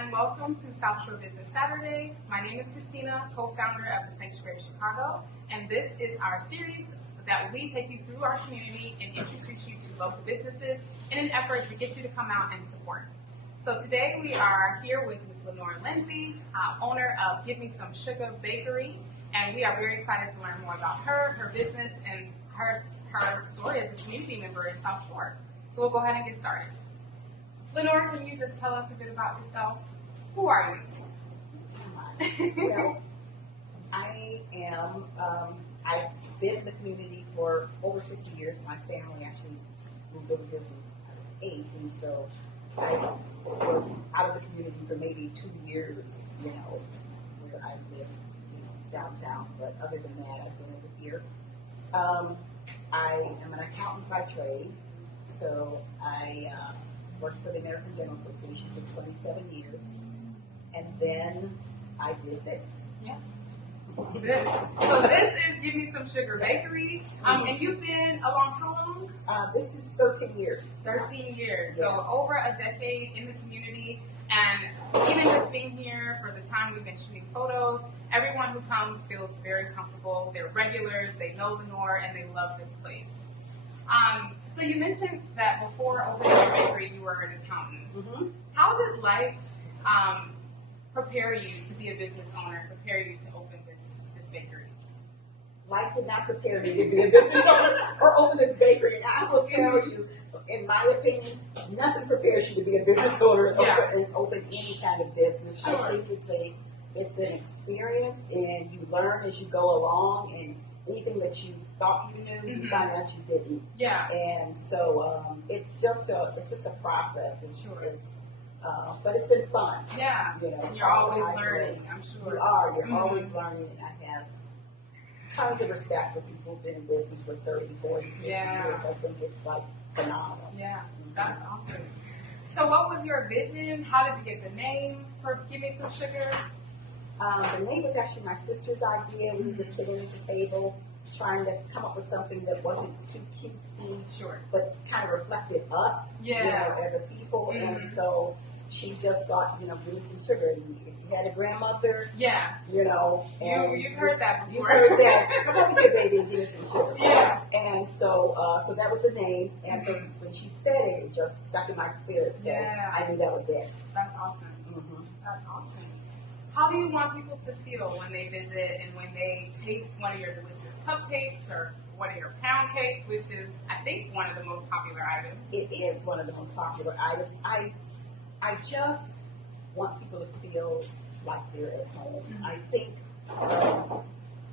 and welcome to South Shore Business Saturday. My name is Christina, co-founder of the Sanctuary Chicago, and this is our series that we take you through our community and introduce you to local businesses in an effort to get you to come out and support. So today we are here with Ms. Lenore Lindsay, owner of Me Some Sugah Bakery, and we are very excited to learn more about her business, and her story as a community member in South Shore. So we'll go ahead and get started. Lenore, can you just tell us a bit about yourself? Who are you? Well, I am, I've been in the community for over 50 years. My family actually moved over here when I was 8, and so I was out of the community for maybe 2 years, where I lived, downtown. But other than that, I've been over here. I am an accountant by trade, so I worked for the American Dental Association for 27 years, and then I did this. Yes. So this is Me Some Sugah Bakery, and you've been along how long? This is 13 years. 13 years. Yeah. So over a decade in the community, and even just being here for the time we've been shooting photos, everyone who comes feels very comfortable. They're regulars, they know Lenore, and they love this place. So you mentioned that before opening your bakery, you were an accountant. Mm-hmm. How did life prepare you to be a business owner, prepare you to open this bakery? Life did not prepare me to be a business owner or open this bakery. And I will tell you, in my opinion, nothing prepares you to be a business owner and open any kind of business. Sure. I think it's an experience, and you learn as you go along, and anything that you thought you knew, you find out you didn't. Yeah. And so it's just a process. Sure. But it's been fun. Yeah. You're always learning, I'm sure. You are. You're always learning, and I have tons of respect for people who've been in business for 30, 40, 50 years. I think it's phenomenal. Yeah, that's awesome. So what was your vision? How did you get the name for Me Some Sugah? The name was actually my sister's idea. We were just sitting at the table trying to come up with something that wasn't too cutesy, but kind of reflected us as a people. Mm-hmm. And so she just thought, give me some sugar. If you had a grandmother, and you've heard that before. You've heard that. Come over here, baby, and give me some sugar. Yeah. And so that was the name. And so when she said it, it just stuck in my spirit. So I knew that was it. That's awesome. Mm-hmm. That's awesome. How do you want people to feel when they visit and when they taste one of your delicious cupcakes or one of your pound cakes, which is, I think, one of the most popular items? It is one of the most popular items. I just want people to feel like they're at home. Mm-hmm. I think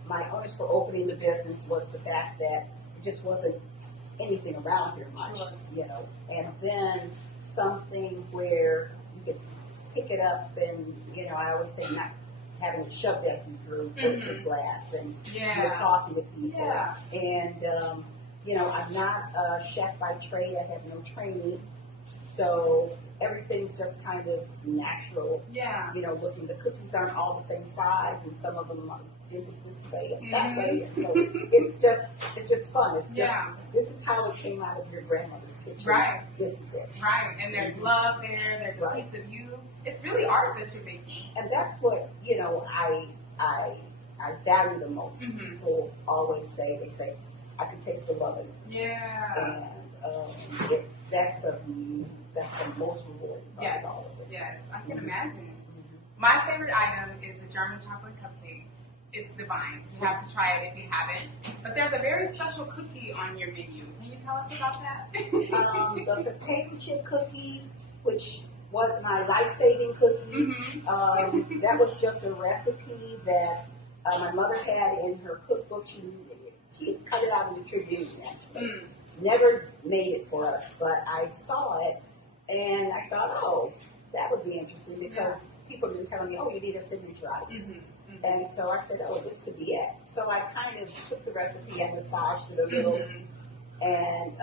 my onus for opening the business was the fact that it just wasn't anything around here much, and then something where you could pick it up and, I always say not having it shoved at you through the glass, and you're talking to people. Yeah. And, I'm not a chef by trade. I have no training. So everything's just kind of natural. Yeah. Looking, the cookies aren't all the same size, and some of them are this way and that way. And so it's just fun. It's just, this is how it came out of your grandmother's kitchen. Right. This is it. Right. And there's love there. There's a piece of you. It's really art that you're making. And that's what, I value the most. Mm-hmm. People always say, I can taste the love in this. Yeah. And that's the most rewarding part of all of it. Yes, I can imagine. Mm-hmm. My favorite item is the German chocolate cupcake. It's divine. You have to try it if you haven't. But there's a very special cookie on your menu. Can you tell us about that? The potato chip cookie, which was my life-saving cookie. Mm-hmm. That was just a recipe that my mother had in her cookbook. She had cut it out in the Tribune, actually. Mm. Never made it for us, but I saw it, and I thought, that would be interesting, because people have been telling me, you need a signature item. Mm-hmm. Mm-hmm. And so I said, this could be it. So I kind of took the recipe and massaged it a little, and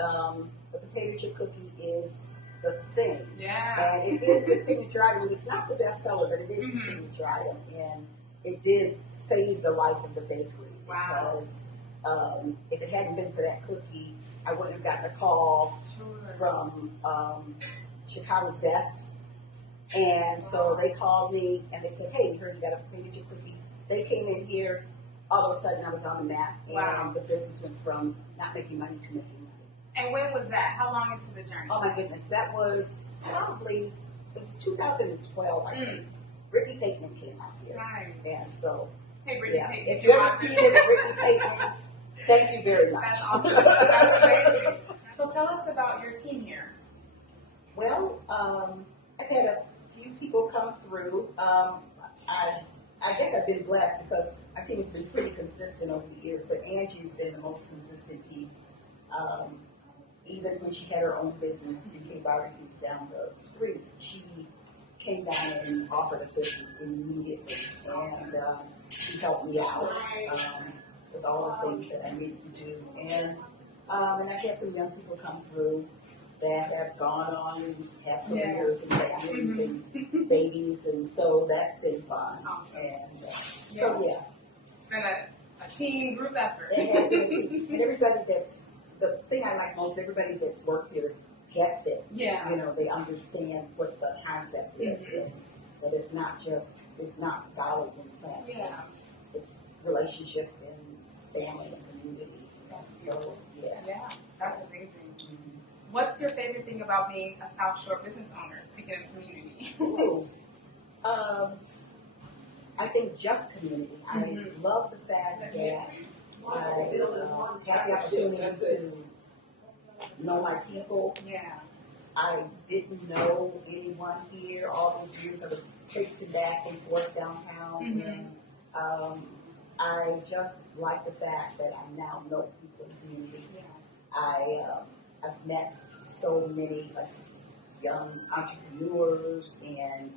the potato chip cookie is the thing. Yeah. And it is the signature item. It's not the best seller, but it is the signature item, and it did save the life of the bakery. Wow. Because if it hadn't been for that cookie, I wouldn't have gotten a call from Chicago's Best And so they called me and they said, hey, we heard you got a potato chip cookie. They came in here. All of a sudden, I was on the map, and Wow. the business went from not making money to making money. And when was that? How long into the journey? Oh my goodness, that was probably, it's 2012, I think. Brittany Pateman came out here. Nice. And so, Hey, Brittany yeah, Pateman. if you ever see this Brittany Pateman, thank you very much. That's awesome. That's amazing. So tell us about your team here. Well, I've had a few people come through. I guess I've been blessed because our team has been pretty consistent over the years, but Angie's been the most consistent piece. Even when she had her own business in K Barbecues down the street, she came down and offered assistance immediately, and she helped me out with all the things that I needed to do. And I had some young people come through that have gone on and have careers and families and babies, and so that's been fun. And so yeah, it's been a team group effort. it has been, and everybody that's the thing I like most. Everybody that's worked here gets it. Yeah. You know, they understand what the concept is, and that it's not dollars and cents. Yeah. It's relationship and family and community. So yeah. Yeah, that's amazing. What's your favorite thing about being a South Shore business owner, speaking of community? Ooh. I think just community. I love the fact that I have the opportunity to know my people. Yeah. I didn't know anyone here all those years. I was traipsing back and forth downtown. And I just like the fact that I now know people in the community. Yeah. I've met so many young entrepreneurs and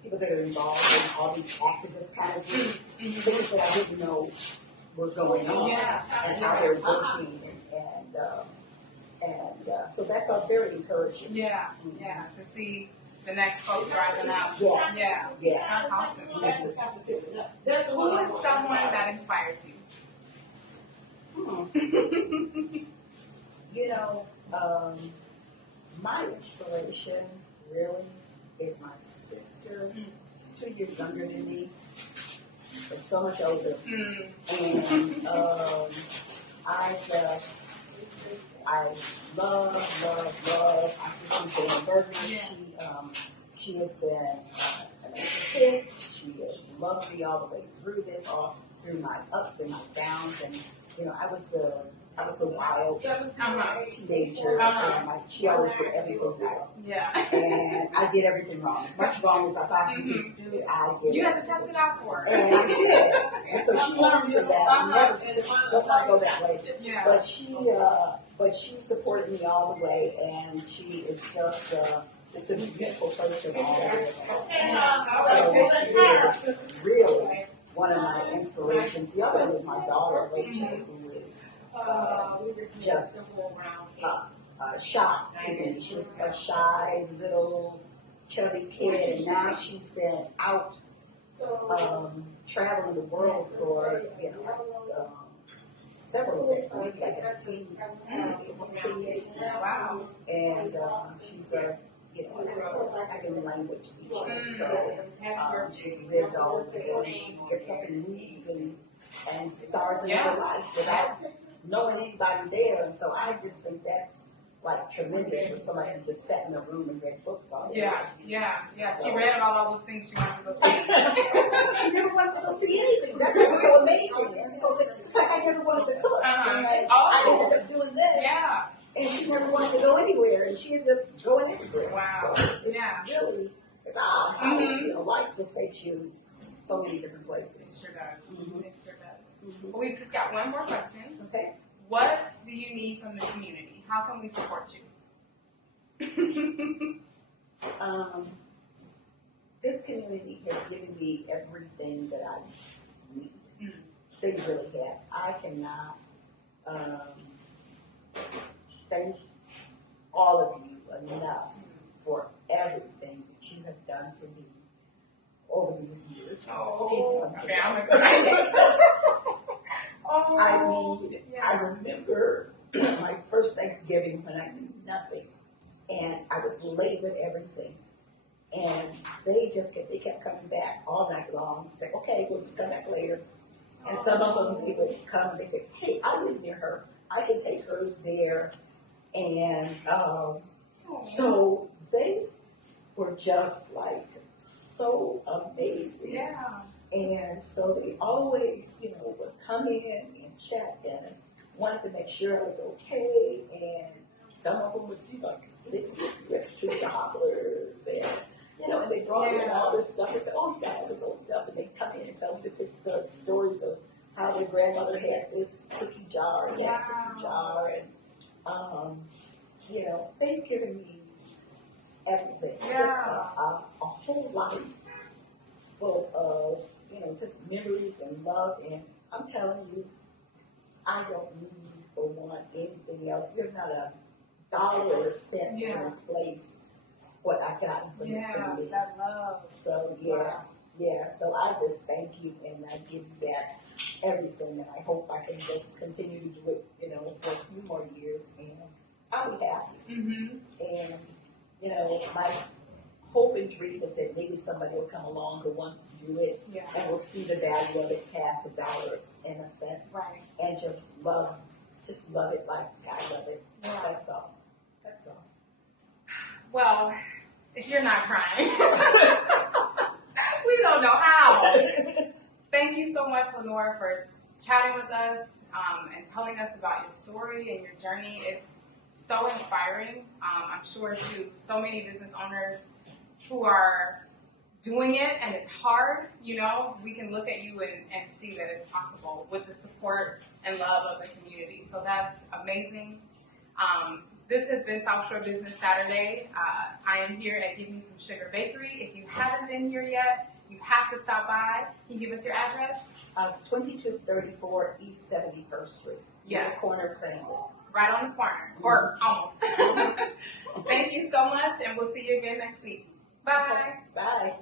people that are involved in all these activist kind of things, things that I didn't know were going on, and how they're working, and so that's all very encouraging. Yeah, yeah, to see the next folks rising up. Yes. Yeah, Yes. that's awesome. Yes. Who is someone that inspires you? You know, my inspiration really is my sister. She's 2 years younger than me, but so much older. And I love Auntie Jane Berger. She has been an assist. She has loved me all the way through this, all through my ups and my downs. And you know, I was the wild teenager, and she always did everything right. Yeah. And I did everything wrong. As much wrong as I possibly could do, I did. You had to test it out for her. And I did. And so she learned from that. Never just don't want to go that way. Yeah. But she supported me all the way, and she is just a beautiful person all the way. So she is really one of my inspirations. The other one is my daughter, Rachel, who is just shy to me. She's a shy little chubby kid, and now she's been out traveling the world for several years, I guess 10 years, almost 10 years now. Wow. And she's a second language teacher, so she's lived all over the world. She just gets up and moves and starts another life without knowing anybody there. And so I just think that's like tremendous for somebody who just sat in a room and read books all day. Yeah. She read about all those things she wanted to go see. She never wanted to go see anything. That's what was so amazing. And so it's like I never wanted to cook. And I ended up doing this. Yeah. And she never wanted to go anywhere, and she ended up going everywhere. Wow. So it's really, it's odd how life just takes you so many different places. It sure does. It sure does. Well, we've just got one more question. Okay. What do you need from the community? How can we support you? This community has given me everything that I need. They really have. I cannot thank all of you enough for everything that you have done for me over these years. Okay, I'm I mean, I remember my first Thanksgiving when I knew nothing, and I was late with everything, And they kept coming back all night long. It's like, okay, we'll just come back later. And some of them, they would come and they say, hey, I live near her. I can take hers there. And so they were just like so amazing. Yeah. And so they always, would come in and chat and wanted to make sure I was okay. And some of them would do like slip extra dollars and and they brought in all this stuff. They said, oh, you got this old stuff. And they come in and tell me the stories of how their grandmother had this cookie jar and that cookie jar. And, they've given me everything. Yeah. Just a whole life full of, just memories and love. And I'm telling you, I don't need or want anything else. There's not a dollar or cent in place what I've gotten from this family. That love. So so I just thank you and I give you back everything, and I hope I can just continue to do it, for a few more years, and I'll be happy. Mm-hmm. And my hope and dream is that maybe somebody will come along who wants to do it and will see the value of it past $1.01, right? And just love it like I love it. Yeah. That's all. Well, if you're not crying, we don't know how. Thank you so much, Lenore, for chatting with us and telling us about your story and your journey. It's so inspiring, I'm sure, to so many business owners who are doing it, and it's hard. We can look at you and see that it's possible with the support and love of the community. So that's amazing. This has been South Shore Business Saturday. I am here at Me Some Sugah Bakery. If you haven't been here yet, you have to stop by. Can you give us your address? 2234 East 71st Street. Yes. The corner of Cranwood. Right on the corner, or almost. Thank you so much, and we'll see you again next week. Bye. Bye.